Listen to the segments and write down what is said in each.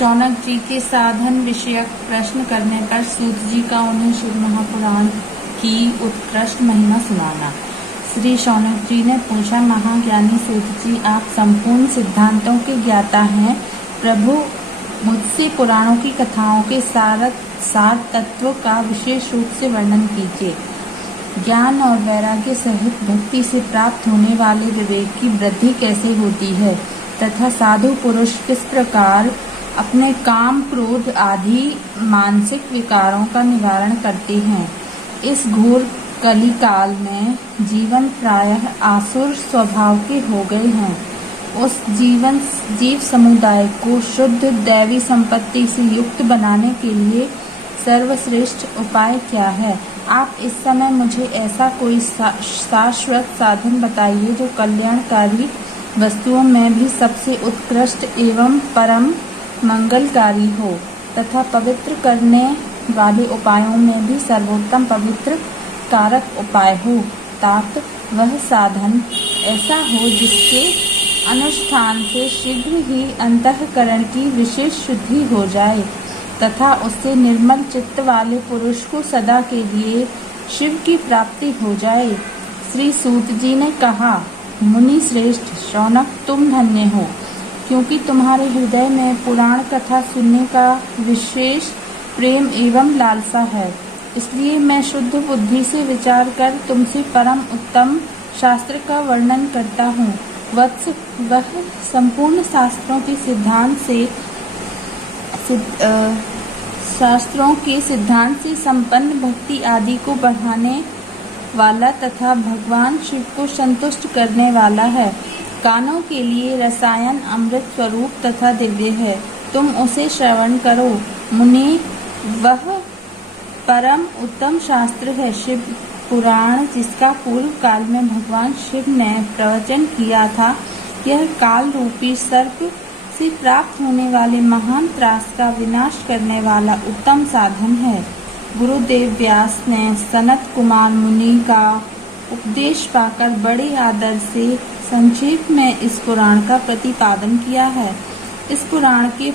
शौनक जी के साधन विषयक प्रश्न करने पर सूत जी का उन्हें शिव महापुराण की उत्कृष्ट महिमा सुनाना। श्री शौनक जी ने पूछा, महाज्ञानी सूत जी, आप संपूर्ण सिद्धांतों के ज्ञाता हैं। प्रभु, मुझसे पुराणों की कथाओं के सार तत्व का विशेष रूप से वर्णन कीजिए। ज्ञान और वैराग्य सहित भक्ति से प्राप्त होने वाले विवेक की वृद्धि कैसे होती है तथा साधु पुरुष किस प्रकार अपने काम, क्रोध आदि मानसिक विकारों का निवारण करते हैं। इस घोर कली काल में जीवन प्रायः आसुर स्वभाव के हो गए हैं। उस जीव समुदाय को शुद्ध दैवी संपत्ति से युक्त बनाने के लिए सर्वश्रेष्ठ उपाय क्या है? आप इस समय मुझे ऐसा कोई शाश्वत साधन बताइए जो कल्याणकारी वस्तुओं में भी सबसे उत्कृष्ट एवं परम मंगलकारी हो तथा पवित्र करने वाले उपायों में भी सर्वोत्तम पवित्र कारक उपाय हो, ताकि वह साधन ऐसा हो जिसके अनुष्ठान से शीघ्र ही अंतःकरण की विशेष शुद्धि हो जाए तथा उससे निर्मल चित्त वाले पुरुष को सदा के लिए शिव की प्राप्ति हो जाए। श्री सूत जी ने कहा, मुनि श्रेष्ठ शौनक, तुम धन्य हो, क्योंकि तुम्हारे हृदय में पुराण कथा सुनने का विशेष प्रेम एवं लालसा है। इसलिए मैं शुद्ध बुद्धि से विचार कर तुमसे परम उत्तम शास्त्र का वर्णन करता हूँ। वत्स, वह संपूर्ण शास्त्रों के सिद्धांत से संपन्न भक्ति आदि को बढ़ाने वाला तथा भगवान शिव को संतुष्ट करने वाला है। कानों के लिए रसायन अमृत स्वरूप तथा दिव्य है, तुम उसे श्रवण करो। मुनि, वह परम उत्तम शास्त्र है शिव पुराण, जिसका पूर्व काल में भगवान शिव ने प्रवचन किया था। यह काल रूपी सर्प से प्राप्त होने वाले महान त्रास का विनाश करने वाला उत्तम साधन है। गुरुदेव व्यास ने सनत कुमार मुनि का उपदेश पाकर बड़े आदर से संक्षेप में इस पुराण का प्रतिपादन किया है। इस पुराण के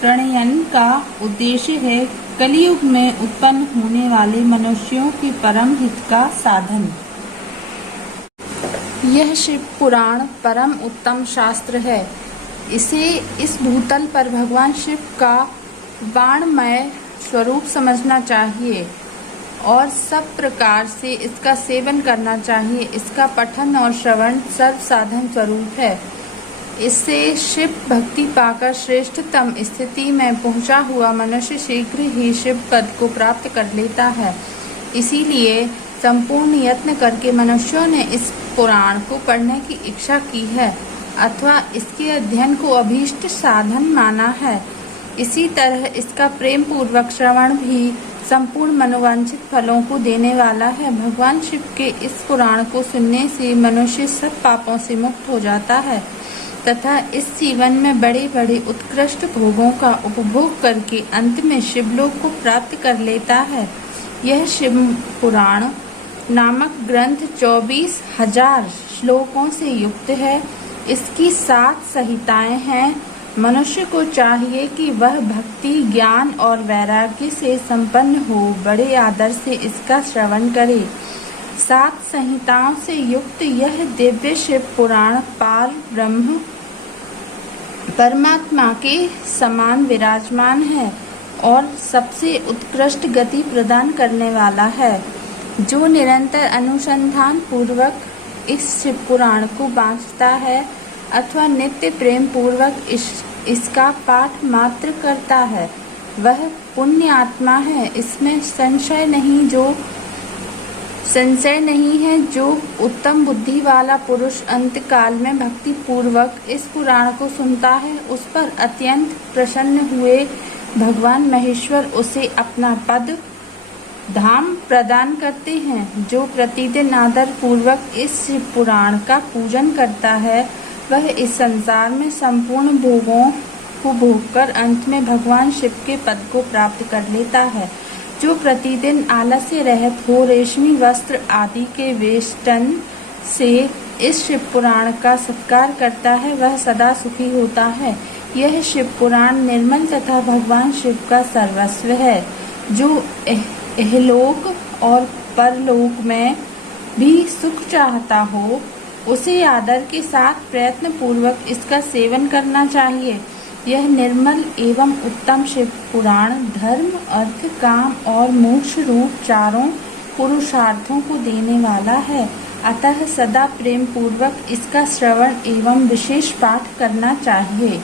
प्रणयन का उद्देश्य है कलियुग में उत्पन्न होने वाले मनुष्यों के परम हित का साधन। यह शिव पुराण परम उत्तम शास्त्र है। इसे इस भूतल पर भगवान शिव का वाणमय स्वरूप समझना चाहिए और सब प्रकार से इसका सेवन करना चाहिए। इसका पठन और श्रवण सर्व साधन स्वरूप है। इससे शिव भक्ति पाकर श्रेष्ठतम स्थिति में पहुंचा हुआ मनुष्य शीघ्र ही शिव पद को प्राप्त कर लेता है। इसीलिए संपूर्ण यत्न करके मनुष्यों ने इस पुराण को पढ़ने की इच्छा की है अथवा इसके अध्ययन को अभीष्ट साधन माना है। इसी तरह इसका प्रेम पूर्वक श्रवण भी संपूर्ण मनोवांछित फलों को देने वाला है। भगवान शिव के इस पुराण को सुनने से मनुष्य सब पापों से मुक्त हो जाता है तथा इस जीवन में बड़े बड़े उत्कृष्ट भोगों का उपभोग करके अंत में शिवलोक को प्राप्त कर लेता है। यह शिव पुराण नामक ग्रंथ 24,000 श्लोकों से युक्त है। इसकी 7 संहिताएं हैं। मनुष्य को चाहिए कि वह भक्ति, ज्ञान और वैराग्य से संपन्न हो बड़े आदर से इसका श्रवण करे। 7 संहिताओं से युक्त यह दिव्य शिव पुराण पार ब्रह्म परमात्मा के समान विराजमान है और सबसे उत्कृष्ट गति प्रदान करने वाला है। जो निरंतर अनुसंधान पूर्वक इस शिव पुराण को बाँचता है अथवा नित्य प्रेम पूर्वक इसका पाठ मात्र करता है, वह पुण्य आत्मा है। इसमें संशय नहीं है। जो उत्तम बुद्धि वाला पुरुष अंत काल में भक्ति पूर्वक इस पुराण को सुनता है, उस पर अत्यंत प्रसन्न हुए भगवान महेश्वर उसे अपना पद धाम प्रदान करते हैं। जो प्रतिदिन आदर पूर्वक इस शिव पुराण का पूजन करता है, वह इस संसार में संपूर्ण भोगों को भोगकर अंत में भगवान शिव के पद को प्राप्त कर लेता है। जो प्रतिदिन आलस्य रहित हो रेशमी वस्त्र आदि के वेष्टन से इस शिव पुराण का सत्कार करता है, वह सदा सुखी होता है। यह शिव पुराण निर्मल तथा भगवान शिव का सर्वस्व है। जो इहलोक और परलोक में भी सुख चाहता हो, उसे आदर के साथ प्रयत्न पूर्वक इसका सेवन करना चाहिए। यह निर्मल एवं उत्तम शिव पुराण धर्म, अर्थ, काम और मोक्ष रूप चारों पुरुषार्थों को देने वाला है। अतः सदा प्रेम पूर्वक इसका श्रवण एवं विशेष पाठ करना चाहिए।